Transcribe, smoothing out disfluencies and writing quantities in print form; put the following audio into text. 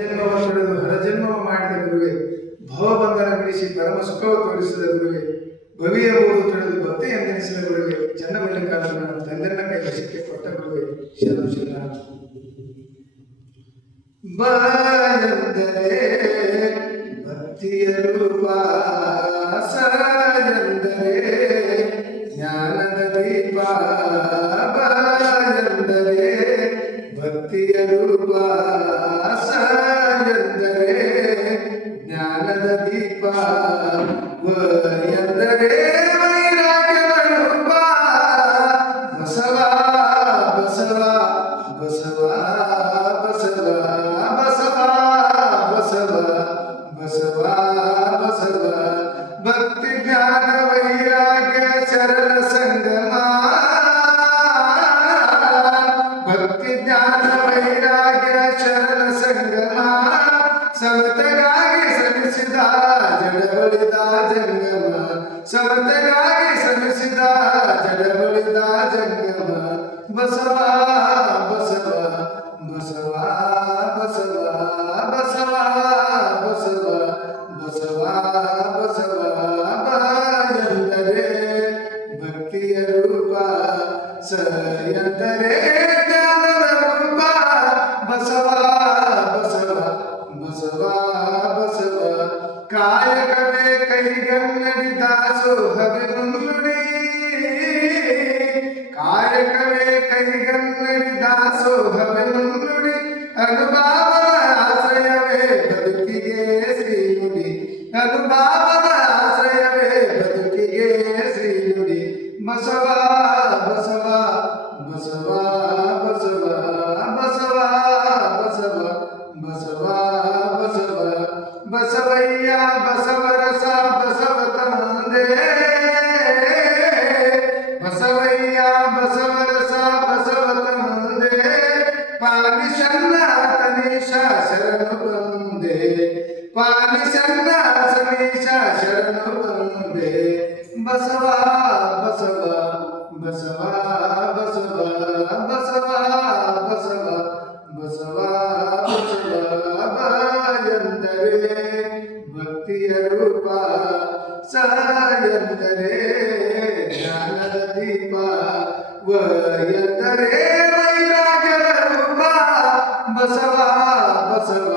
ಜನ್ಮವ ತೊಡೆದು ಹರಜನ್ಮವ ಮಾಡಿದ ಗುರುವೆ, ಭವಬಂಧನ ಬಿಡಿಸಿ ಪರಮ ಸುಖವ ತೋರಿಸಿದ ಗುರುವೆ, ಭವಿಯಬಹುದು ತೊಡೆದು ಭಕ್ತಿ ಎಂದೆನಿಸಿದ ಗುರುವೆ, ಚನ್ನಮಲ್ಲಿಕಾರ್ಜುನ ತಂದೆನ್ನ ಕೈ ವಶಕ್ಕೆ ಕೊಟ್ಟ ಗುರುವೆ, ಶರಣ ಶರಣ. ಬಾಯಂದರೆ ಭಕ್ತಿಯ ರೂಪ, ಸಾಯಂದರೆ ಜ್ಞಾನದ ದೀಪ. ಬಾಯಂದರೆ ಭಕ್ತಿಯ ರೂಪ, ಸಾಯಂದರೆ ಜ್ಞಾನದ ದೀಪ. ಎಂದರೆ ವೈರಾಗ್ಯದ ರೂಪ, ಬಸವ ಬಸವ ಬಸವ ಬಸವ ಬಸವ ಬಸವ ಬಸವ ಬಸವ. ಭಕ್ತಿ ಜ್ಞಾನ ವೈರಾಗ್ಯ ಚರಣ ಸಂಗಮ, ಭಕ್ತಿ ಜ್ಞಾನ ವೈರಾಗ್ಯ ಚರಣ ಸಂಗಮ. ಸಮತೆಗಾಗಿ ಶ್ರಮಿಸಿದ ಜಡಬಳಿದ ಜಂಗಮ, ಸಮತೆಗಾಗಿ ಶ್ರಮಿಸಿದ ಜಡಬಳಿದ ಜಂಗಮ. ಬಸವ ಬಸವ ಬಸವ ಬಸವ ಬಸವ ಬಸವ ಬಸವ ಬಸವ. ಬಾಯಂದರೆ ಭಕ್ತಿಯ ರೂಪ, ಸಯಂದರೆ ಜ್ಞಾನದ ರೂಪ. ಬಸವ ಬಸವ ಬಸವ ಬಸವ. ಕಾಯಕವೇ ಕೈಗನ್ನಡಿ ದಾಸೋಹವೆನ್ನುಡಿ, ಕಾಯಕವೇ ಕೈಗನ್ನಡಿ ದಾಸೋಹವೆನ್ನುಡಿ. ಅನುಭಾವದ ಆಶ್ರಯವೇ ಬದುಕಿಗೆ ಶ್ರೀನುಡಿ, ಅನುಭಾವದ ಆಶ್ರಯವೇ ಬದುಕಿಗೆ ಶ್ರೀನುಡಿ. ಬಸವ ಬಸವ ಬಸವ ಬಸವ ಬಸವ ಬಸವ ಬಸವ ಬಸವ. ಬಸವಯ್ಯ ಬಸವರಸ ಬಸವ ತಂದೆ, ಬಸವಯ್ಯ ಬಸವರಸ ಬಸವ ತಂದೆ. ಪಾಲಿಶನ್ನ ತನೀಶ ಶರಣು ಬಂದೆ, ಪಾಲಿಶನ್ನ ಸನೀಶ ಶರಣು ಬಂದೆ. ಬಸವ ಬಸವ ಬಸವ ಬಸವ ಬಸವ ಬಸವ ಬಸವ ಬಸವ. ಬಾಯಂದರೆ ಭಕ್ತಿಯ ರೂಪ, ಸಾಯಂದರೆ ಜ್ಞಾನದ ದೀಪ. ಎಂದರೆ ವೈರಾಗ್ಯದ ರೂಪ, ಬಸವ ಬಸವ